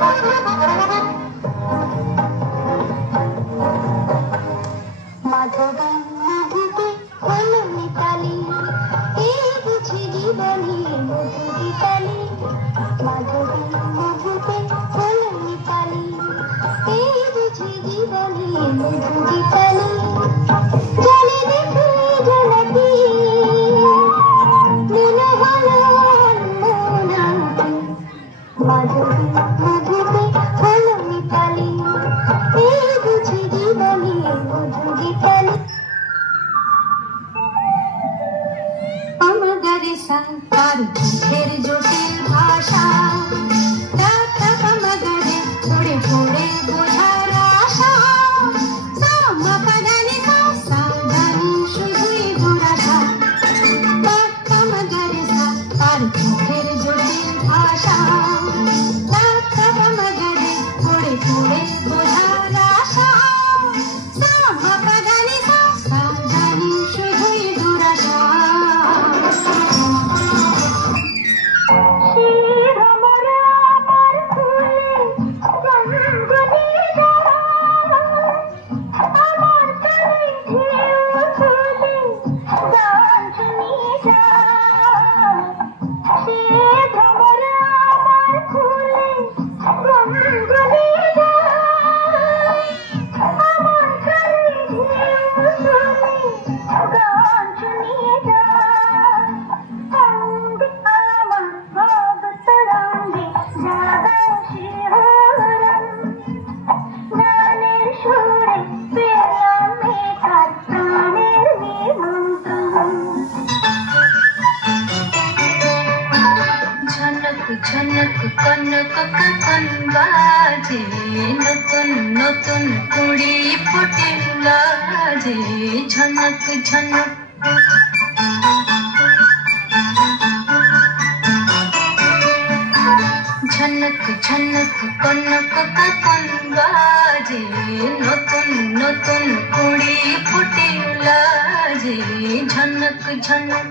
মাধবী মধুতে হলো মিতালি, এই বুঝি জীবনে মধু গীতালি। মাধবী মধুতে হলো মিতালি, এই বুঝি জীবনে মধু গীতালি। জলে দেখে জলাতি মনে হলো অন্যনাথি। মাধবী মধুতে হলো মিতালি, এই বুঝি জীবনে মধু গীতালি। অমগরেসা তার মুখের জটিল ভাষা, রাখা অমগরে পড়ে পড়ে বোঝার আশা। সামাপাদানি সাদানি শুধুই দুরাশা। অমগরেসা তার মুখের জটিল ভাষা, রাখা অমগরে পড়ে পড়ে বোঝার আশা। সামাপাদানি সাদানি শুধুই দুরাশা। ঝনক কনক কখন বাজে, নতুন নতুন কুড়ি ফুটে লাজে। ঝনক ঝনক ঝনক ঝনক কনক কখন বাজে, নতুন নতুন কুড়ি ফুটে লাজে। ঝনক ঝনক